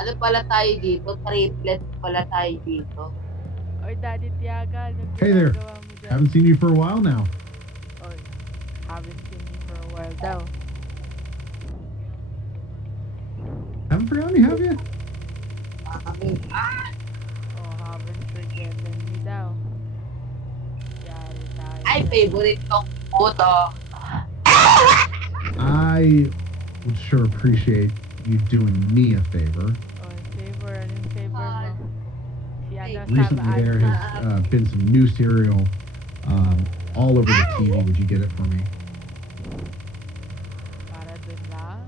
Ano pala tayo dito? Triplet pala tayo dito. Oy, Daddy Tiaga, anong Hey there. ginagawa mo dyan? Haven't seen you for a while now. Oy, haven't seen you for a while daw. Haven't forgotten me, have you? Oh, haven't forgotten me daw. Yari tayo. Ay, favorite kong photo. I would sure appreciate you doing me a favor. Oh, favor, anong favor mo? Si ano, Recently, there has been some new cereal all over the TV. Would you get it for me? Para dun lang.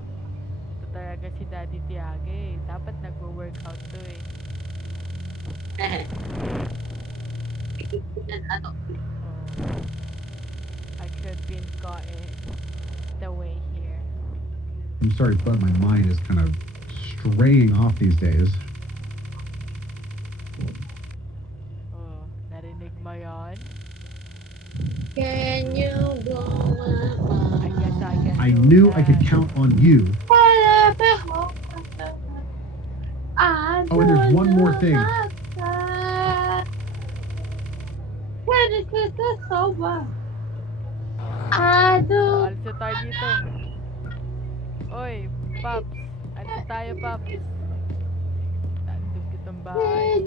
Ito talaga si Daddy Tiaga eh. Dapat nagwo-workout to eh. Ano? Oh. I could be gotten the way here. I'm sorry, but my mind is kind of straying off these days. Oh, narinig mo yon? Can you go I guess I can I do knew that. I could count on you. Oh, and there's one more thing. Alis na tayo dito. Oy, Paps. Alis na tayo, Paps. Nandun kitang bahay.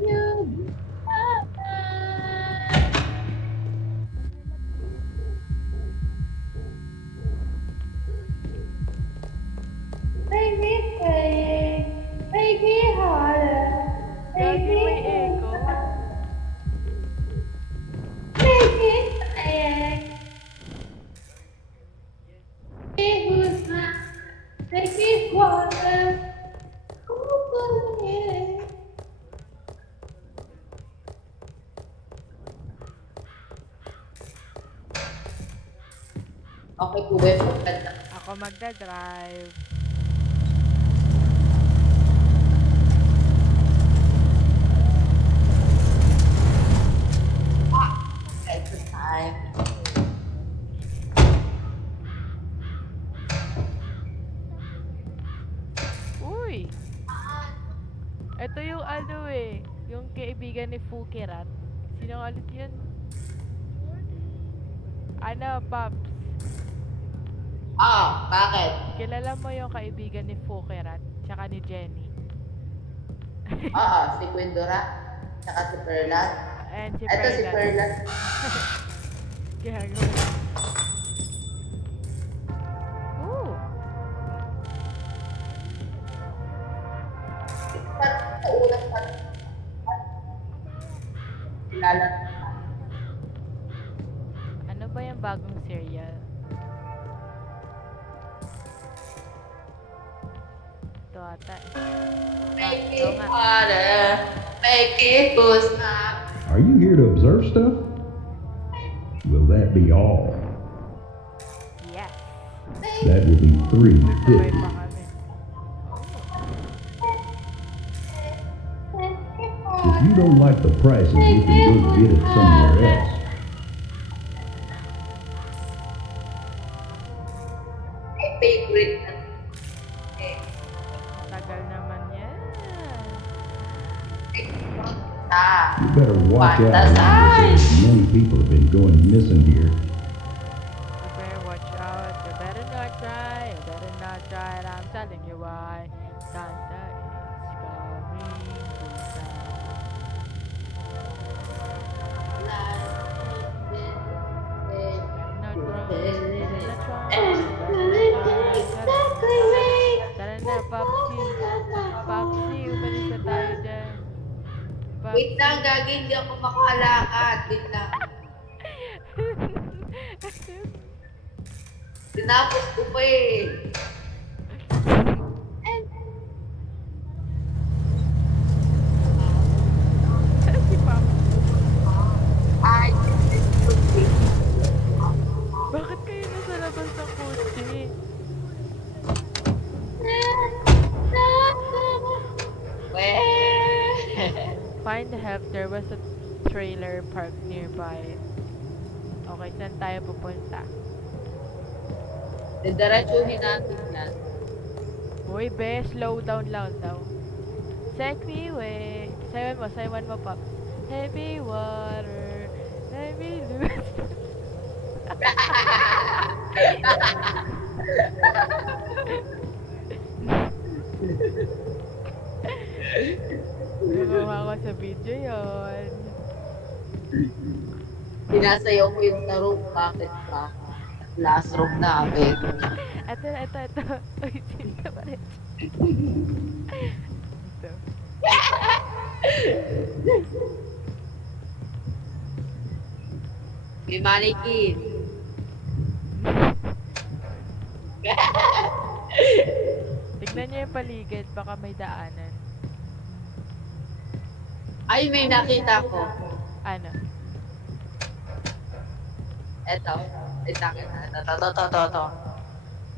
Gagi, may echo. Okay po ba yung pagkanta? Ako magdadrive. Exercise. Uy! Ito yung ano eh. Yung kaibigan ni Fukirat. Sino ulit yun? Ano, Paps? Bakit? Kilala mo yung kaibigan ni Fukirat? Tsaka ni Jenny? Si Quindora. Tsaka si Perlas. And si Ito si Perlas. Perlas. Gagawin. Ooh! Sa unang kilala. Ano ba yung bagong serial? Ito ata eh. Make Ito it nga. harder. Make it boost up. Are you here to observe stuff? Will that be all? Yes. That will be Sabay $3.50. pa kami. If you don't like the prices, you can go get it somewhere else. My favorite na. Tagal naman yan. You better watch out Fantasized. because many people have been going missing here. You better watch out. You better not try. You better not try it. I'm telling you why. Santa is coming to town. Not wrong. Better not try. Tara na, Popsy. Popsy, umalis na tayo dyan. Wait lang, Gagi. Hindi ako makalakad. Wait lang. Tinapos ko pa eh. Si Popsy. Ay, Bakit kayo nasa labas ng kotse? Find the help. There was a trailer parked nearby. Okay, saan tayo pupunta? Didiretsuhin natin yan. Uy, be, slow down lang daw. Sexy way. Sayawan mo, Pops. Heavy water, heavy loose. Gumawa ko sa video yon. Sinasayaw ko yung sa room. Bakit ba? Last room namin. Ito. Uy, sino pa rin? Ito. May mannequin. Tignan niyo yung paligid, baka may daanan. Ay, may nakita ko. Ano? Eto. Ito.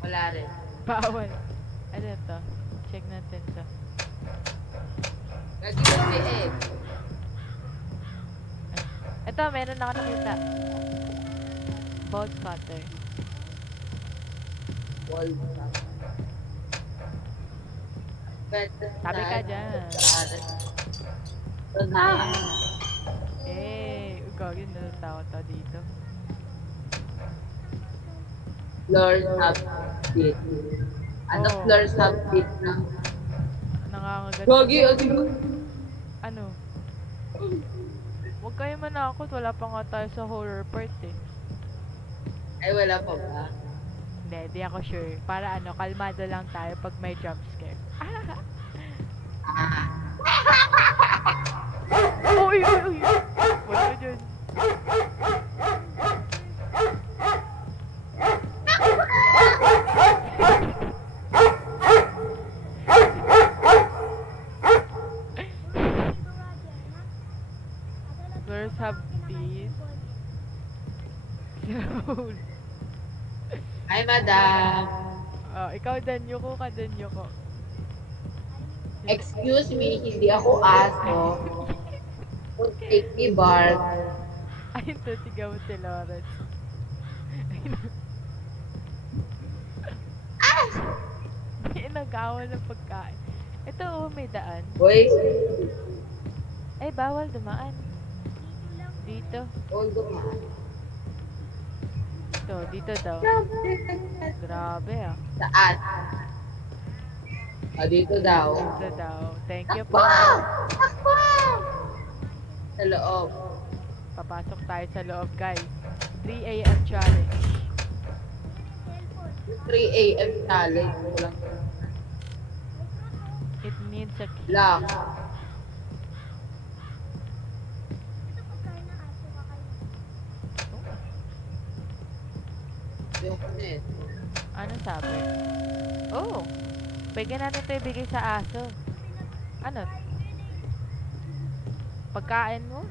Wala rin. Bawal. Ano to? Check natin to. Gagawin may egg. Ito, meron ako nakita. Bolt cutter. Wall. Sabi ka dyan. Ito na. Eh, gagawin na tao to dito. Floors have bit. Ano Oh. floors have bit na? Nangangagat. Gogi, o diba? Ano? Huwag kayo manakot, wala pa nga tayo sa horror part eh. Ay, wala pa ba? Hindi, di ako sure. Para ano, kalmado lang tayo pag may jump scare. Ah. Uy! Wala dyan. Floors have these. Hi, madam. Ikaw danyo ko, kadanyo ko. Excuse me, hindi ako aso. Don't take me bark. Ay, ito, sigaw si Lawrence. Nag-awal ng pagkain. Ito, oh, may daan. Hoy, Ay, bawal dumaan. Dito. hold on. Ito, dito daw. Grabe ah. Saan? Dito daw. Dito daw. Thank you po. Wow! Wow! Sa loob. Papasok tayo sa loob, guys. 3 a.m. challenge. 3 a.m. challenge. Walang It needs a key. lang. Yung net. Ano sabi? Oh! Pwede natin ito ibigay sa aso. Ano? Pagkain mo?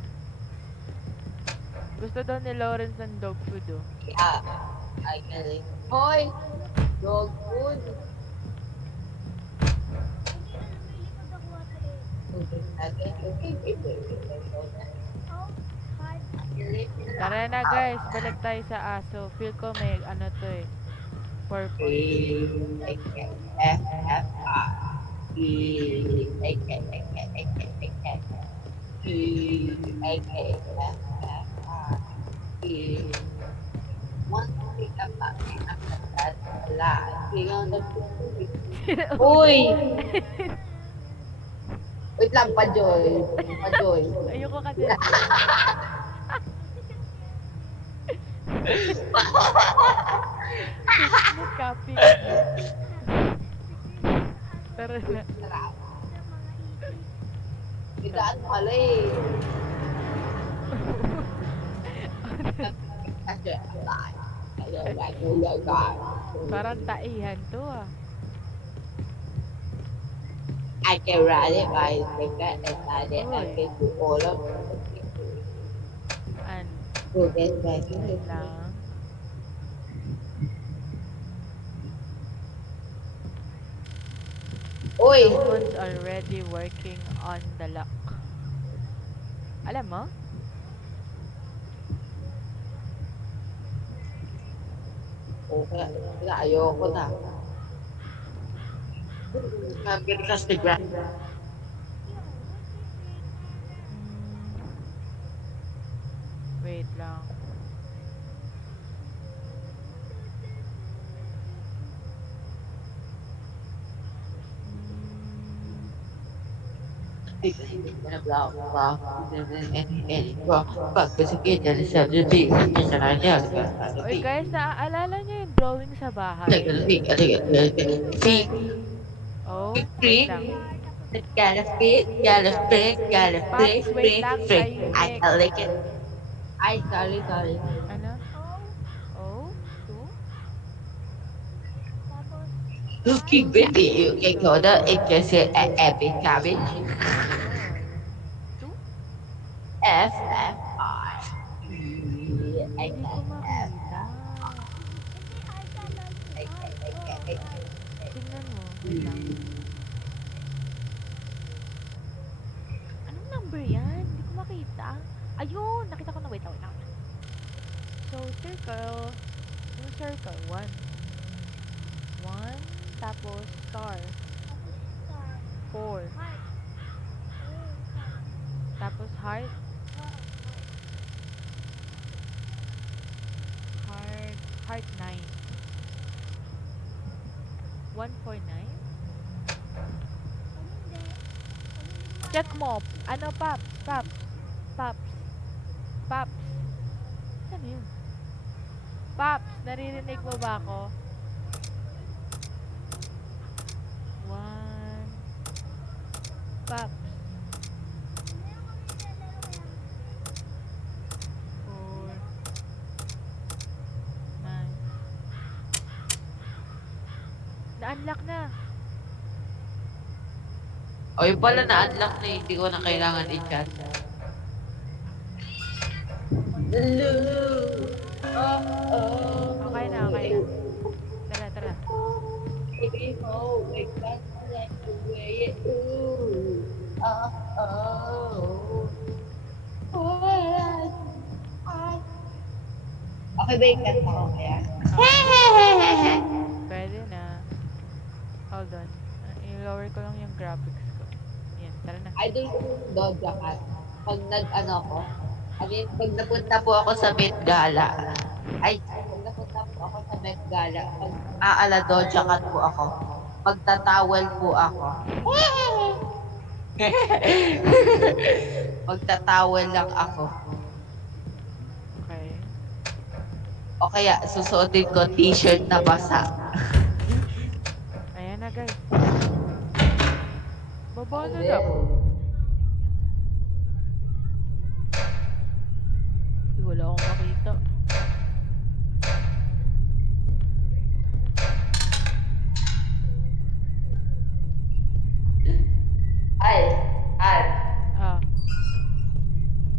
Gusto daw ni Lawrence ng dog food, oh. Yeah. Ay, galing. Hoy! Dog food. Tara na, guys. Balik tayo sa aso. Feel ko may ano to eh. Purpose. Uy! Wait lang, pa-joy. Pa-joy. Ayoko ka din. Nag-copy ka na. Tara na. Bidaan mo pala eh. Parang taihan to ah. I can run it by the cat and I can do all of it. And, So get back in wait it. lang. Uy! Someone's already working on the lock. Alam mo? Okay, ayoko na. Sabi kasi gra. Wait lang. Because you can blah blah and fuck basically then said the big and I know the Oy big guys, naaalala niyo yung drawing sa like bahay? the big I think big Guys, oh, wait freak lang. gotta fit gotta freak gotta freak Paps, wait freak lang, freak tahimik. I like it I sorry Ano? Oh, two? looking baby you can go the it just said epic cabbage Four. Two? F I Hindi ko makita. Tingnan mo. Wait lang. Anong number yan? Hindi ko makita. Ayun! Nakita ko na. Wait lang. So, circle. Yung circle. One. One. Tapos, star. Four. Tapos, heart. Heart 9. 149. Check mo. Ano, Paps? Paps. Ano yun? Paps, naririnig mo ba ako? 1. Paps. 4. 9. Na-unlock na. o yung pala na-unlock na hindi ko na kailangan i-chat hello Okay na. Tara. Baby, oh, wake up, like the way it ooh, Okay ba yung kanta ko kaya? Pwede na. Hold on. I-lower ko lang yung graphics ko. Yan, tara na. Idol ko yung Doja Cat. Pag nag-ano ko, pag napunta po ako sa Met Gala, pag napunta po ako sa Met Gala, pag aala Doja Cat po ako, magtatawel po ako. Magtatawel lang ako. Okay. O kaya susuotin ko t-shirt na basa. Ayan na guys. Baba na lang. Wala akong makita. Ay, Ah.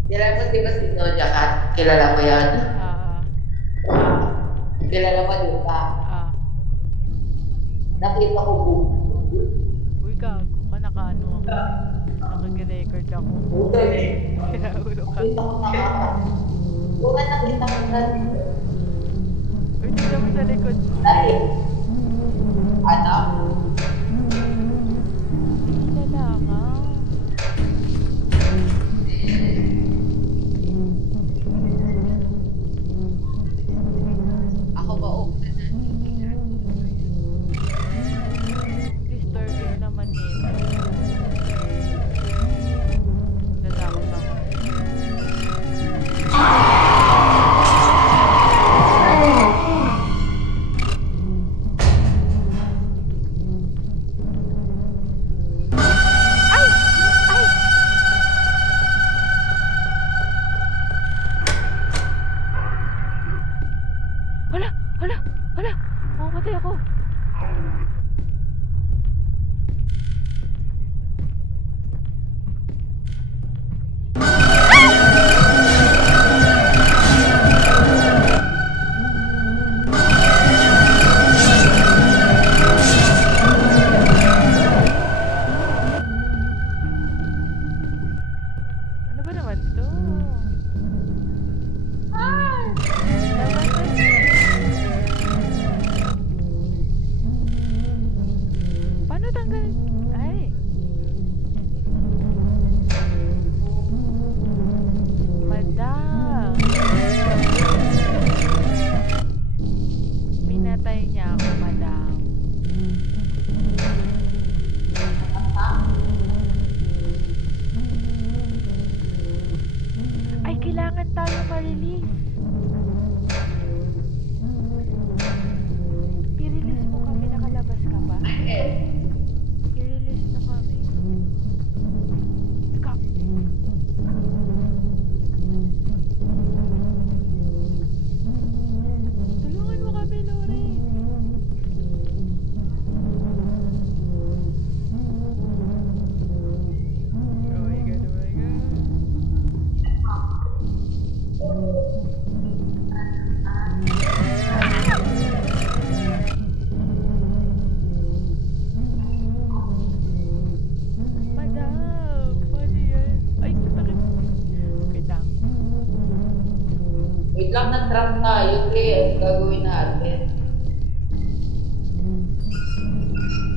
kilala mo di ba si Doja Cat? Kilala mo yan? Ah. Kilala mo di ba? Ah. Nakita ko po. Uy, gago ka. Naka-ano ako. Nakag-record ako. Kinaulo ka. Nakita ko na ka. Bukan nakita ko na. Uy, tignan mo sa likod. Dahil, ano? Kilala ka. Ako ba o? Disturber naman nito. Lalako lang. Wait lang, na-trap tayo, pre. Ang gagawin natin.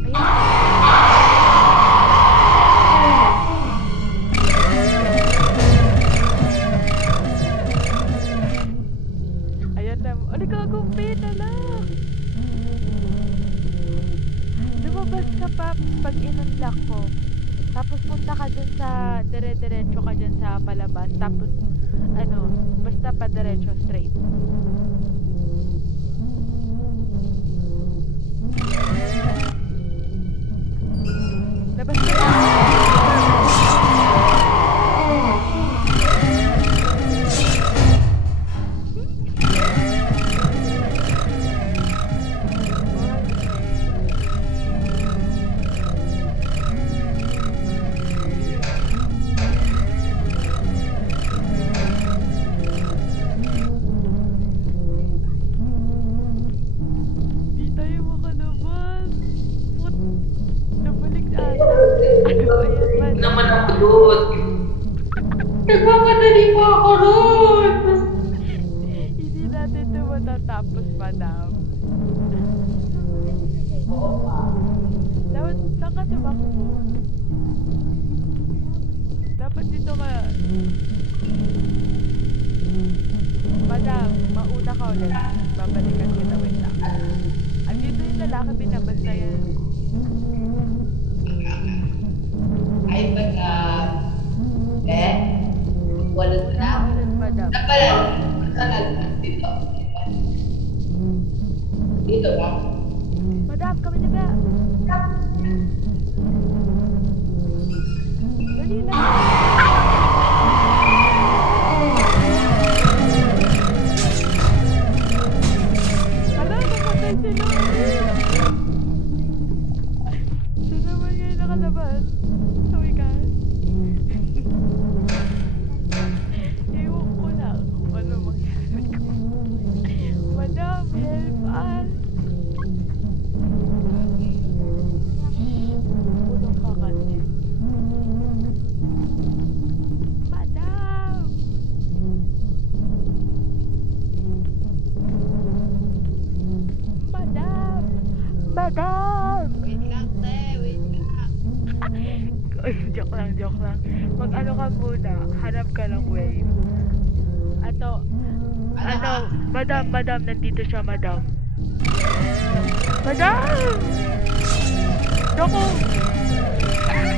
Ayan. Ayan na. Ano gagawin na lang? Lumabas ka pa pag in-unlock ko. Tapos punta ka dun sa dire-diretso ka dyan sa palabas. Tapos ano, basta pa diretso straight. Labas ka na. Di tayo makalabas. Put, nabalik sa ata. Ano ba yan, man? Naman ako doon. Nagpapadali pa ako doon. Hindi natin ito matatapos, madam. Dapat, saan ka tumakbo? Dapat dito ka... Madam, mauna ka ulit. Babalikan kita, wait lang. Andito yung lalaki, binabasa yan. Ay, baga. Eh? Wala Una na. ka ulit, madam. Napala. Saan? Dito. Dito ba? Madam, kami na ba? Dali lang. Hala, namatay sila. Saan naman ngayon nakalabas? Oh my God. Ewan ko lang kung ano mangyari ko. Madam, help us! Tulong ka kasi. Madam! Madam! Madam! Wait lang, te. Wait lang. Ay, joke lang, joke lang. Mag-ano ka muna, hanap ka ng way. Ato, ano, madam, nandito siya, madam. Madam! Naku! Madam!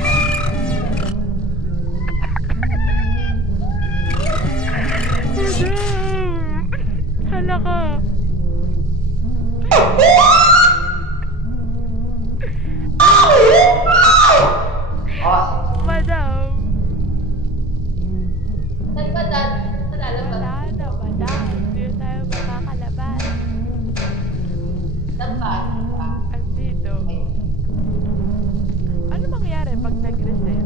Hala ka! Oh, Madam! saan ba dad? Saan lalabas? Wala na, madam. Hindi na tayo makakalabas. Saan ba? Andito. Ano mangyari pag nag-reset?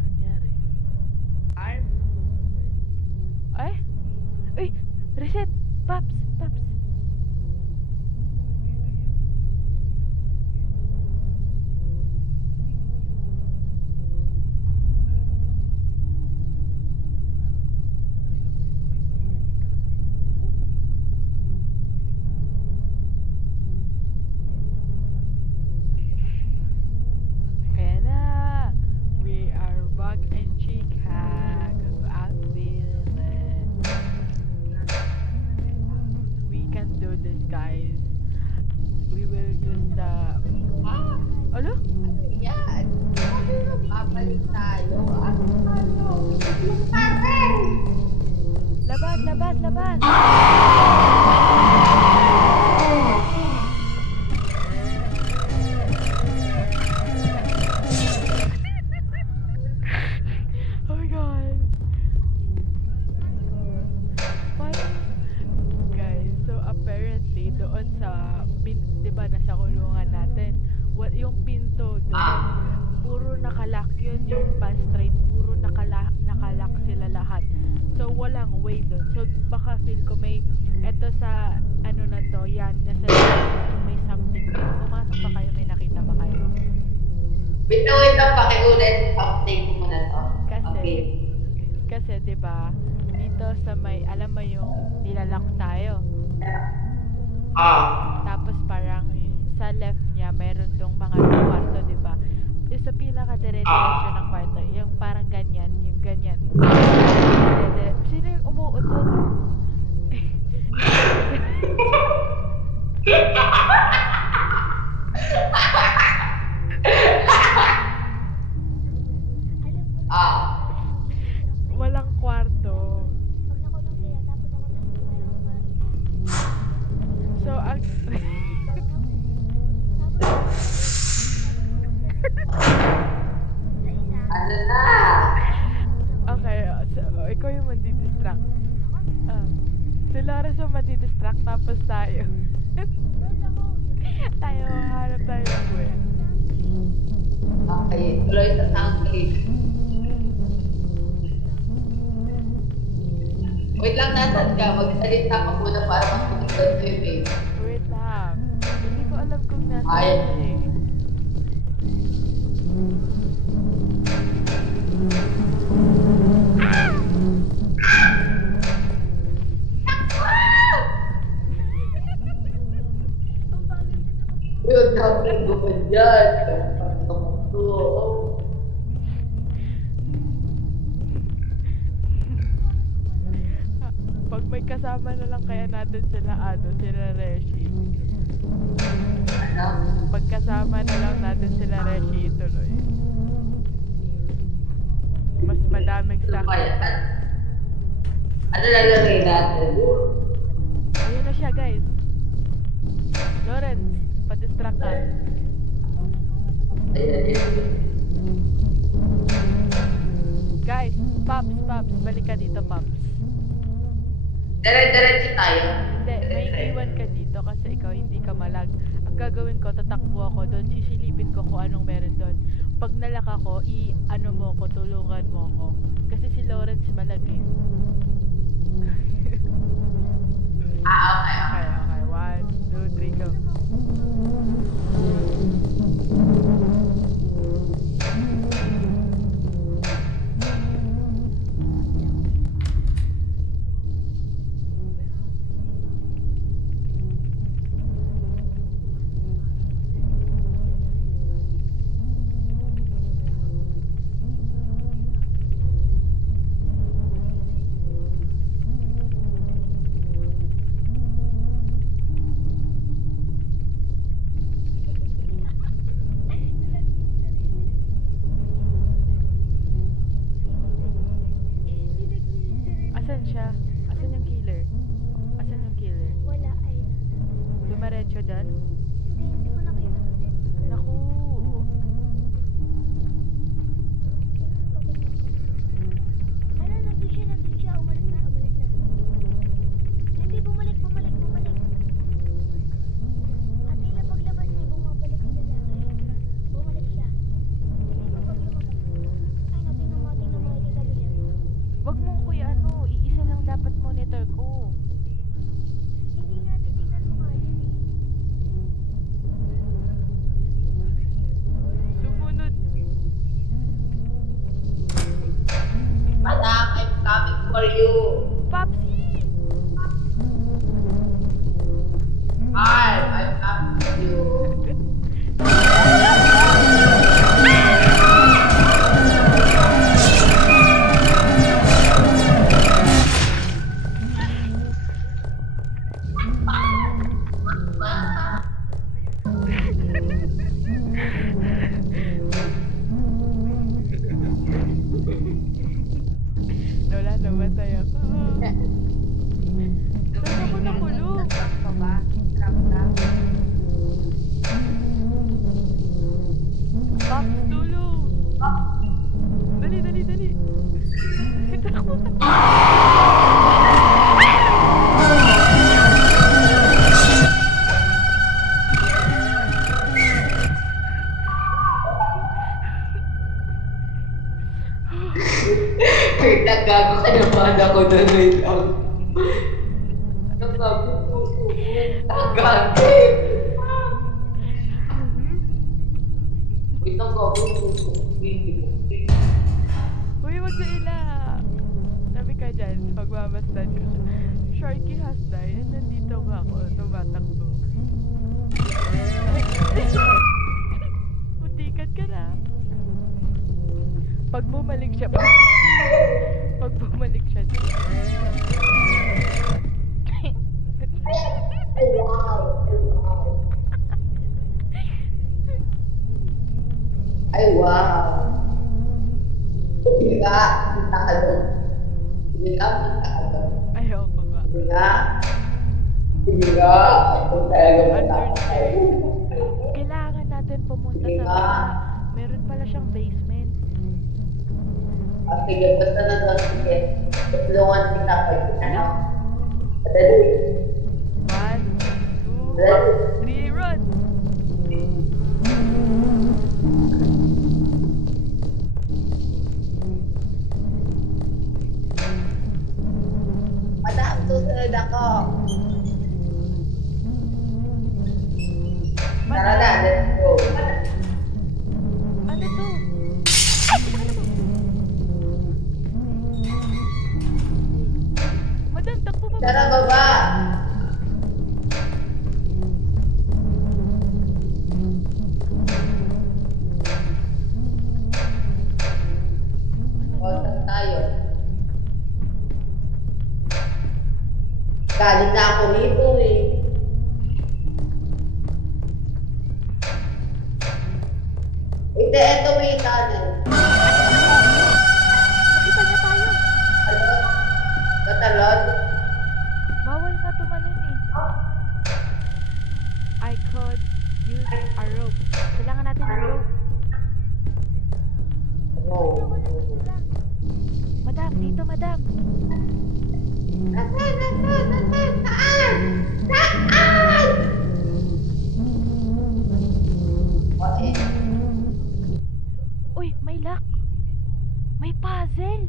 Anyari? Arm? Ay! Uy! Reset! Paps! Paps! Kaya na! We are back in Chicago. I feel it. We can do this, guys. We will use the... Ano? Yan. Babalik tayo. Ano? Labas! Labas! Labas! Oh my God! Parang... Guys, so apparently doon sa... Di ba nasa kulungan natin? Yung pinto doon, puro nakalock yun. Yung bus train, puro nakalock sila lahat. So walang way doon. So baka feel ko may... Eto sa ano na to, yan, nasa may something. Pumasok pa kayo, may nakita pa kayo. Wait, Wait lang, pakiulit. Update ko muna to. Kasi, Okay. kasi 'di ba? Dito sa may alam mo yung nilalak tayo. Tapos parang yung sa left niya meron dong mga kwarto, 'di ba? Yung sa pinaka dire-diretso ng kwarto, yung parang ganyan, yung ganyan. Sino yung umuutot? Ah. Walang kwarto. So, ang... Ano na? Okay, so, ikaw yung mandi-distract. Si Lorenz yung mandi-distract, tapos tayo. Tayo, hanap tayo ng buhay. Okay. Tuloy sa soundclip. Wait lang, nasan ka? Magsalita ka muna para makulit doon sa yung Wait lang. Hindi ko alam kung nasa Ay. siya eh. Yun, nakulit ko dyan. Pag may kasama na lang kaya natin sila sila Reshi. Ano? Pag kasama na lang natin sila Reshi ituloy. Mas madaming Ano ba yan? sakit. Ano lalagay natin? Ayun na siya guys. Lawrence, pa-distract ka. Ayan. Guys, Pops, balik ka dito, Pops. Dire-diretso tayo. Hindi, may iwan ka dito kasi ikaw hindi ka malag. Ang gagawin ko, tatakbo ako doon, sisilipin ko kung anong meron doon. Pag nalak ako, ano mo ko, tulungan mo ko. Kasi si Lawrence malag eh. Okay. Okay. 1, 2, 3, go. Asan siya? Asan yung killer? Asan yung killer? Wala, ayun. Dumaretso doon? Hindi ko nakita kasi. Naku! Ano, nandun siya, umalis na. Hindi, bumalik. Atila, paglabas niya, bumabalik yung lalaki. Bumalik siya. Hindi mo pag lumabas. Ay, no, tingnan mo, makikita mo yan. Wag mong kuya iisa lang dapat monitor ko. Hindi nga, titignan mo nga yun eh. Sumunod. Madam, I'm coming for you. Popsi! I'm coming for you. Wala, namatay ako. Saan ako nakulong? Trap ka ba? Trap na. Pops, tulong! Dali! Takbo! Wait, nagago ka naman ako na wait lang. Nagago po. Nagago. Wait, nagago po. sila. Sabi ka dyan, pagmamasdan ko siya. Sharky has died, and nandito nga ako, tumatakbo. Mutikat ka na. Pag bumalik siya, pag bumalik siya dito. Ay, wow. Sige nga, punta ka doon. Sige nga, punta ka doon. Ayoko ba? Sige nga. Sige nga. Kung talaga punta Andun ka. siya. Kailangan natin pumunta Sige sa nga. baba. Meron pala siyang basement. Sige, punta na doon. Sige. Tulungan kita pag ano. Dali. 1, 2, Dali. 3, run! Madam, susunod ako. Tara na, let's go. Ano to? Madam, takbo pa. Tara, baba. Ano O, to? saan tayo? Galing na ako dito eh. Hindi, eto may tunnel. Nakita niya tayo. Talon. Tatalon. Bawal nga tumalon eh. I could use a rope. Kailangan natin ng rope. Oh. Madam, dito madam. Okay. Uy, may lock. May puzzle.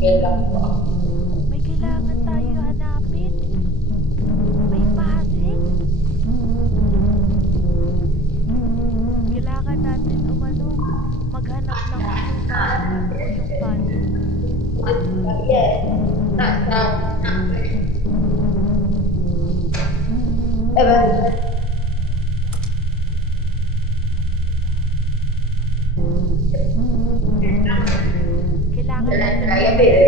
Kailan po? May kailangan tayo hanapin. May puzzle. Kailangan natin maghanap ng clue para mabuo yung puzzle. Yes.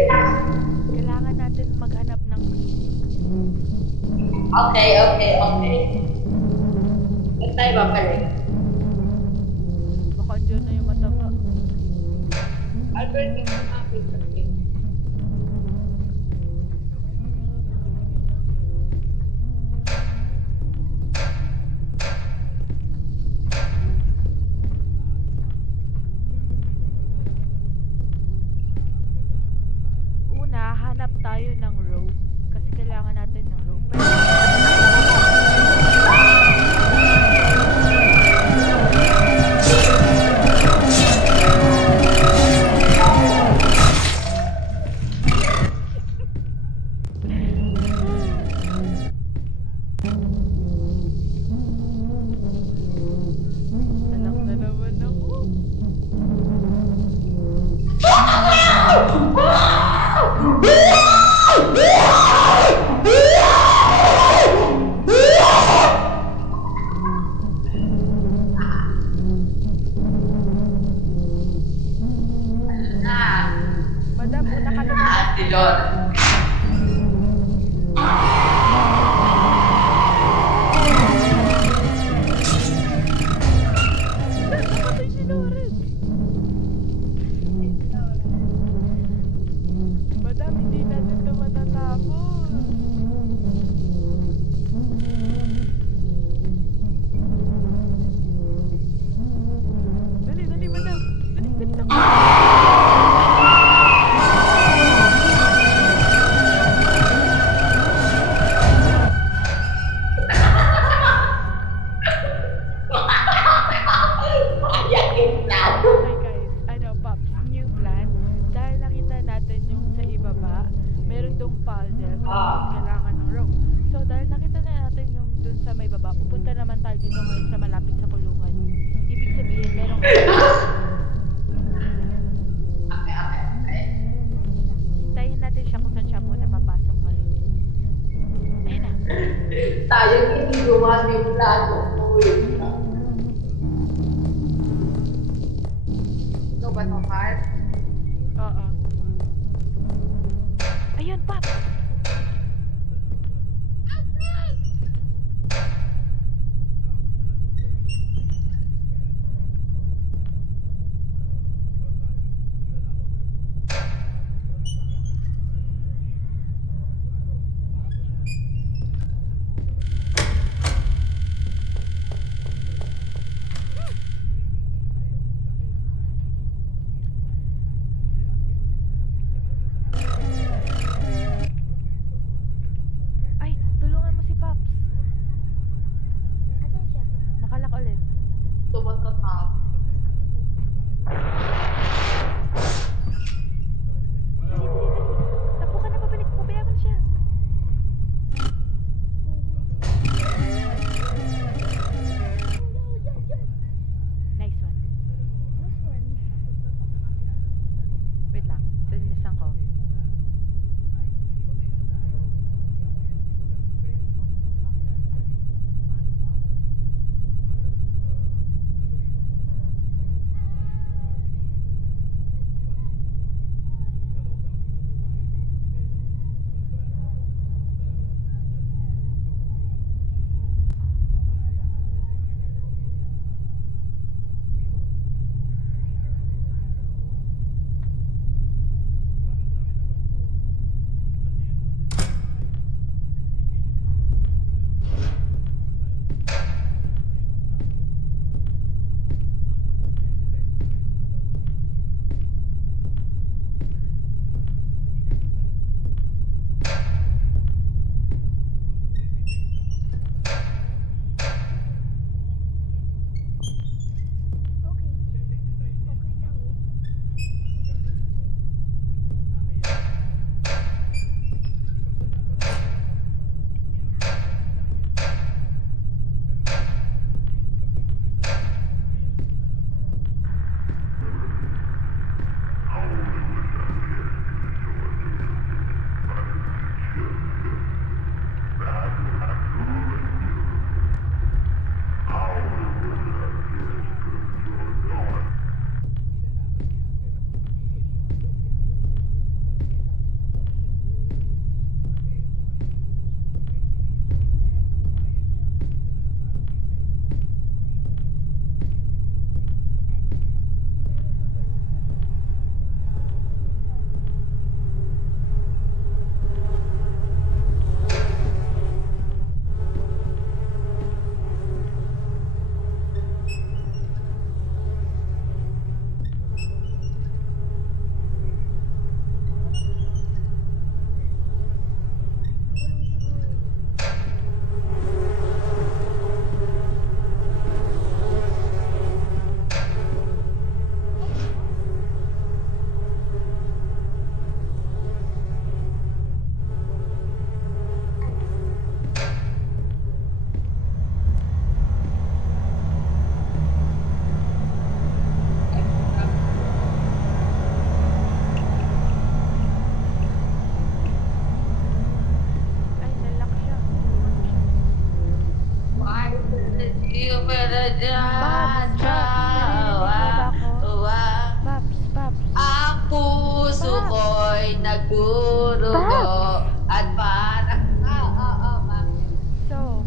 Kailangan natin maghanap ng clue. Okay. Saan tayo babalik? Baka dyan na yung mataba. Albert, ikaw nakapit kasi. Una, hanap tayo ng rope. Kasi kailangan natin ng rope. Anak na naman ako. Madam, una ka lumabas. Silon. Nakatay si Loren. Madam, hindi natin ito matatapos. Dali, madam. Dali, dali. dito ngayon sa malapit sa kulungan. Ibig sabihin, merong hintayin natin siya kung saan siya muna papasok ngayon. Ayun na. Tayo hindi gumawa ng plano. Ito ba ito, Carl? Oo. Ayun, Pop! Ay, tulungan mo si Pops. Asan siya? Nakalak ulit. Tumatatap. Dali, dali, dali. Tapo ka na pabalik. Pabayaan mo na siya. Nice one. This one. Wait lang. Sininisan ko. Okay. Okay daw. Tulong siguro. Ay, nalak siya. Tulungan mo siya. Why did you better Babs, naririnig mo ba ako? Pops, Pops. Ang puso Babs. ko'y nagdurugo at parang bakit? So,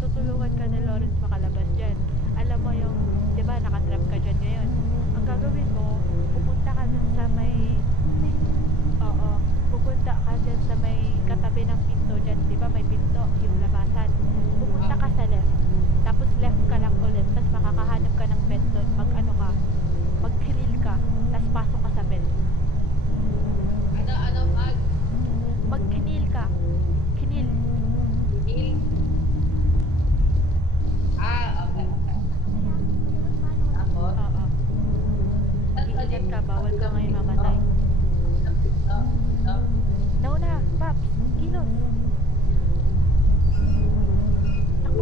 tutulungan ka ni Lawrence makalabas dyan. Alam mo yung, di ba, nakatrap ka dyan ngayon. Ang gagawin mo, pupunta ka dun sa may, pupunta ka dyan sa may katabi ng pinto dyan. Di ba, may pinto, yung labasan. Pupunta ka sa left. Tapos left ka lang ulit. Tapos makakahanap ka ng bed dun. Mag-clean ka. Tapos pasok ka sa bed. Ano, Mag-kneel ka. Kneel. Heal? Okay. Tapos, Oo. Mag-iingat ka. Bawal ka ngayon mamatay. Nauna, Paps. Kilos.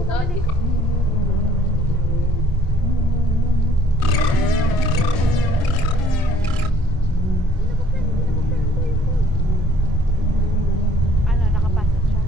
bumalik. Hindi nabuksan ang door ko. Ano, nakapasok siya.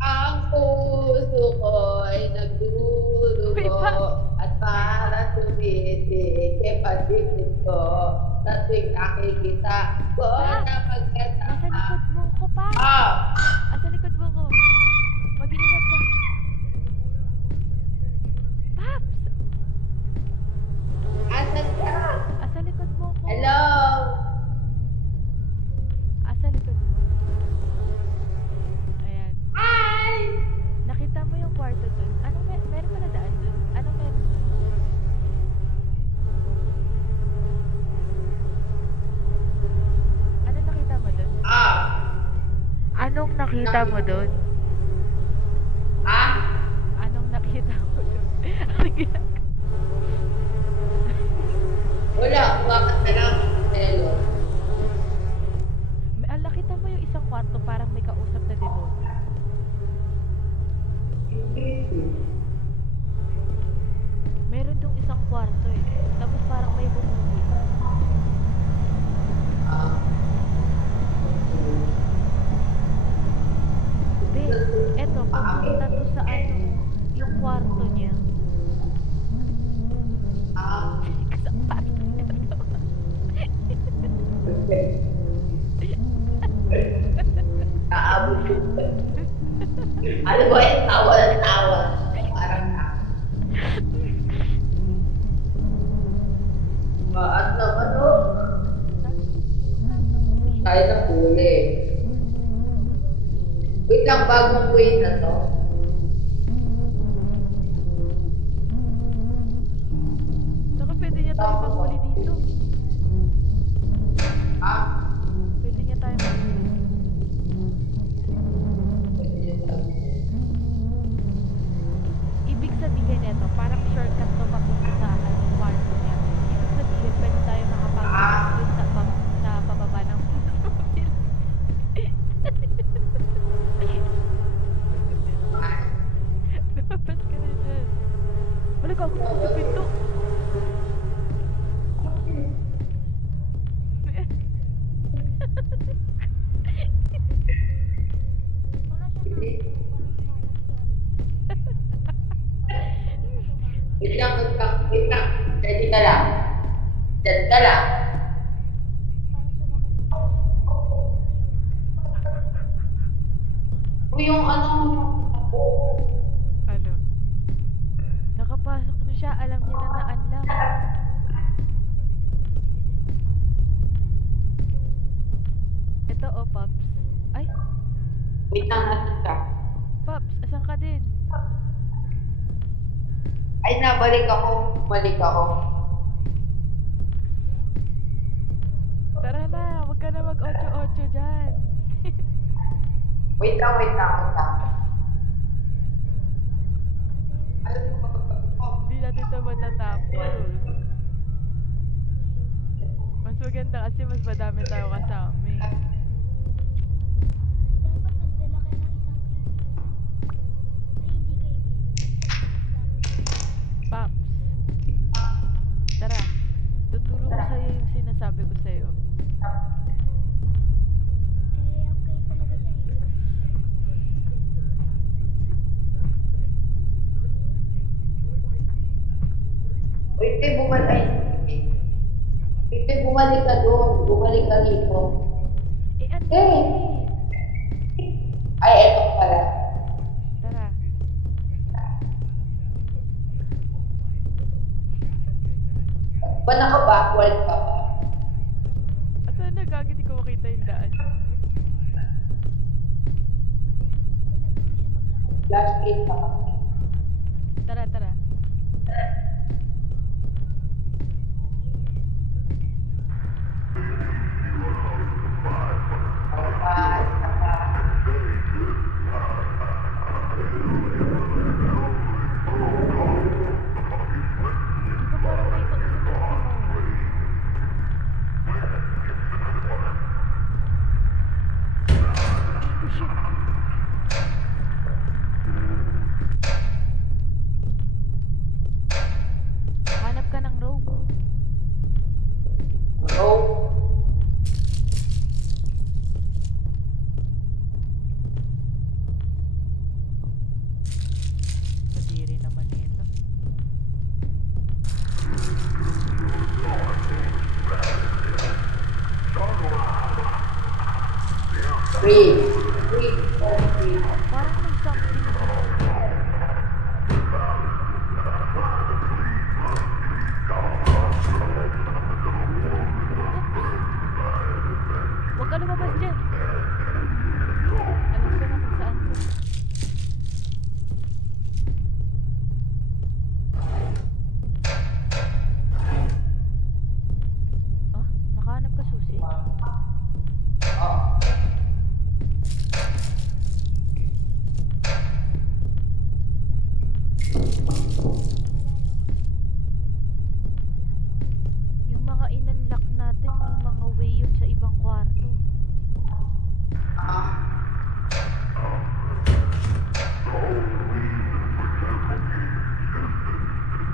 Ang puso ko'y Uy, nagdurugo pa! at para tumitik e patigid ko sa tuwing nakikita ko Pa! na Nasa pagkatama. likod mo ko pa! Ah! Sa likod mo ko. Mag-iingat ka. Paps! Asan ka? Sa likod mo ko. Hello? Sa likod mo. Ayan. Hi! Nakita mo yung kwarto dun? Anong meron ba na daan dun? Anong meron dun? Anong nakita mo dun? Ah! Anong nakita mo dun? Ah? Anong nakita mo dun? Anong ginagawa? Wala, bakit na lang? Hello? Nakita mo yung isang kwarto parang may kausap na demonyo. Meron dong isang kwarto eh. Tapos parang may bumubuli. Ah. Be, eto, papunta to sa ano, yung kwarto niya. Ah. Sa kwarto niya to. Naabot yun. Ano ba yung tawa ng tawa? Parang na. At naman o. Tayo na huli. Wait lang, bagong queen na to. Saka pwede niya tayo mahuli dito. Ah? Pwede niya tayo mahuli. Ibig sabihin nito, parang shortcut to papunta sa ano, kwarto niya. Ibig sabihin, pwede tayo makapagpunta dun sa pababa ng lumabas ka na dyan. Wala ka ako sa pinto. Wala siya na. Parang sumawak si Alex. Wait lang, wait lang, wait lang. Steady ka lang. Steady ka lang. Parang sumakit. O yung ano, Ano? Nakapasok na siya, alam niya na na-unlock. Ito oh, Pops. Ay, wait lang, natin ka. Pops, asan ka din? Ay, nabalik ako. Balik ako. Tara na, huwag ka na mag-8-8 dyan. Wait lang, wait lang, wait lang. Alam mo ba, Hindi natin ito matatapos. Mas maganda kasi mas madami tayo kasama eh. Dapat nagdala kayo ng isang kaibigan. Ay, hindi kaibigan. Pops. Tara, tuturo ko sa'yo yung sinasabi ko sa'yo. Bumalik ka doon. Bumalik ka dito. Ando Eh. siya Ay, eto pala. Tara. Ba naka-backward ka pa? Asan na gagi? Di ko makita yung daan. Flash screen ka pa. Tara, tara. Di ba parang may kausap sa Timon? Oh shit! Hanap ka ng rope. Oh. Kadiri naman nito. Free. Free. Free. Parang may something dito. Huwag ka lumabas dyan. Alam ko na kung saan ko. Ah? Nakahanap ka susi? Yung mga inunlock natin, yung mga way yun sa ibang kwarto.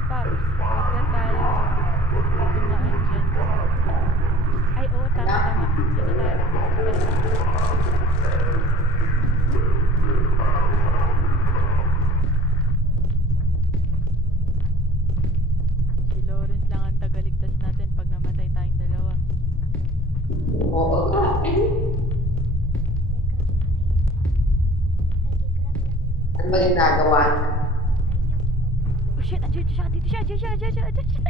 Paps, huwag na tayo dumaan dyan. Ay, oo, tama, tama. Dito tayo. Si Lawrence lang ang tagaligtas natin pag namatay tayong dalawa. Oo nga. Ano ba ginagawa niya? Oh shit, andyan siya, andito siya, andyan siya, andyan siya, andyan siya.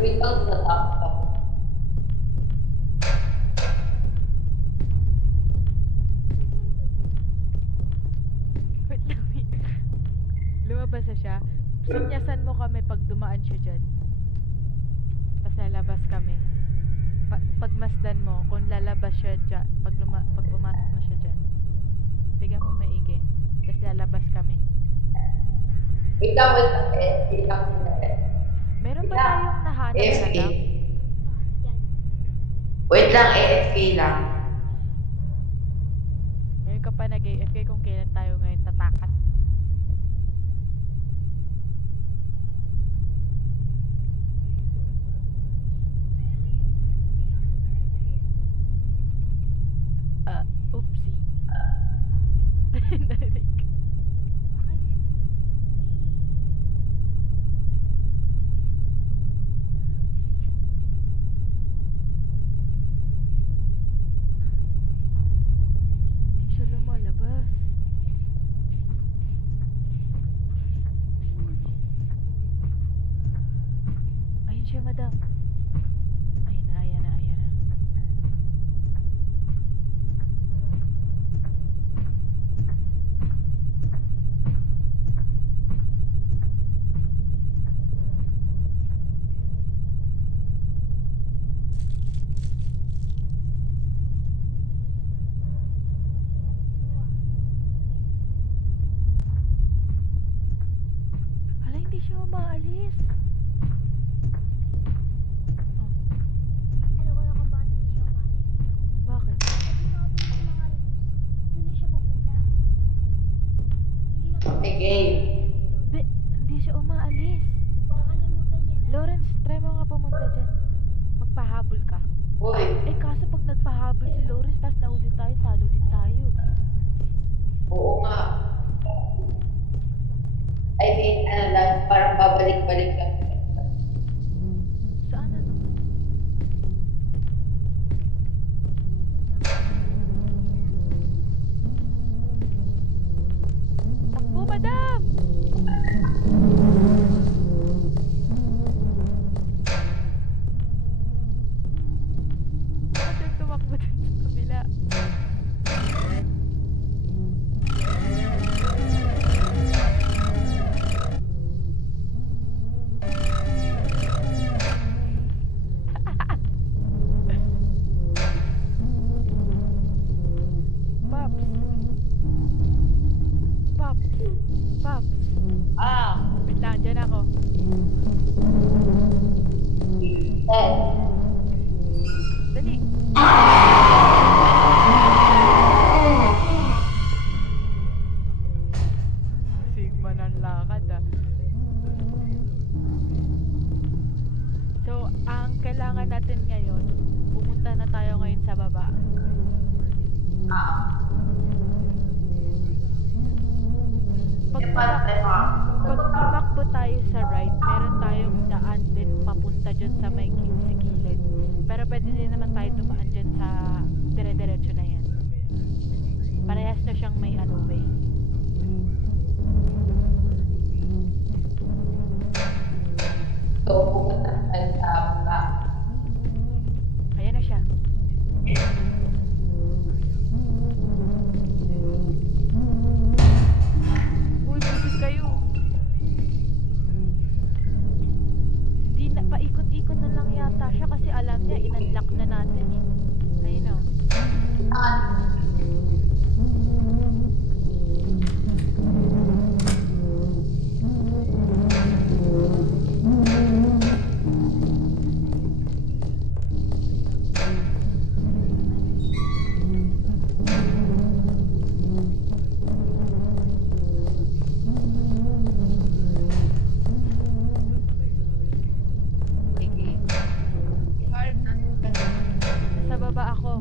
Wait lang, natakot ako. Wait lang, wait. Lumabas na siya. Sinyasan mo kami pag dumaan siya dyan. Tapos lalabas kami. Pagmasdan mo, kung lalabas siya dyan, pag pumasok na siya dyan. Tignan mo maigi. Tapos lalabas kami. Wait lang, wait lang. Wait lang. Meron ba tayong nahanap na AFK. lang? Wait lang, AFK lang. Ngayon ka pa nag-AFK kung kailan tayo ngayon tatakas. Oopsie. Narinig. Hindi siya lumalabas. Ayun siya, madam. Ayun na, ayan na, ayan na. Hala, hindi siya umaalis. Oh, Alam ko na kung bakit hindi siya umalis. bakit? Pag inopen yung mga rooms, doon na siya pupunta. Hindi na Okay, game. Hindi siya umaalis. nakalimutan niya na. Lawrence, try mo nga pumunta dyan. magpahabol ka. Uy, Eh kaso pag nagpahabol si Lawrence, tas nahuli tayo, talo din tayo. oo nga. I mean, ano lang, parang babalik-balik lang. Saan na naman? Takbo, madam! Bakit yung tumakbo dun sa kabila? Pops! Pops! Pops! Ah, Wait lang, dyan ako. Ted. Dali! Sigma ng lakad ah. So, ang kailangan natin ngayon, pumunta na tayo ngayon sa baba. Pag, pag tumakbo tayo sa right, meron tayong daan din papunta dyan sa may sa gilid. Pero pwede din naman tayo dumaan dyan sa dire-diretso na yan. Parehas na siyang may ano way. So, pumunta tayo sa baba. Ayan na siya. Uy, busit kayo. Hindi na, paikot-ikot na lang yata siya kasi alam niya, inunlock na natin eh. Ayun o. Sige. Hard na ka. Nasa baba ako.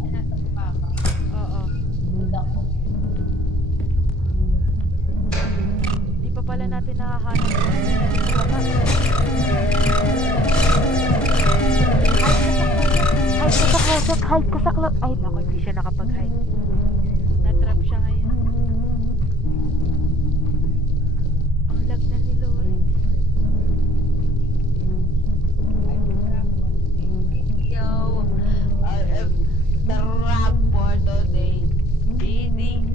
Ay, nasa baba ka. Oo. Good ako. Di pa pala natin nakahanap. Sa baba. Hide ka sa closet. Ay, naku, hindi siya nakapag-hide. Natrap siya ngayon. Ang lag na ni Lawrence. Yo, I am the rap for today. Video.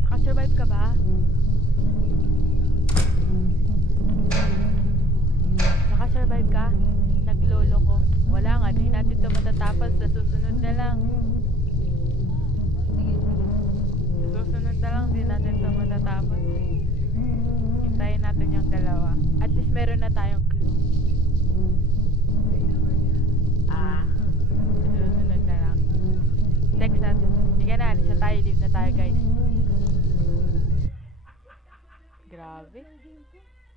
Nakasurvive ka ba? Nakasurvive ka? Naglolo ko. Wala nga, di natin ito matatapos. Sa susunod na lang. Sa susunod na lang, di natin ito matatapos. Hintayin natin yung dalawa. At least meron na tayong clue. Ah, Sa susunod na lang. Text natin. Sige na, alis na tayo. Leave na tayo, guys. Grabe.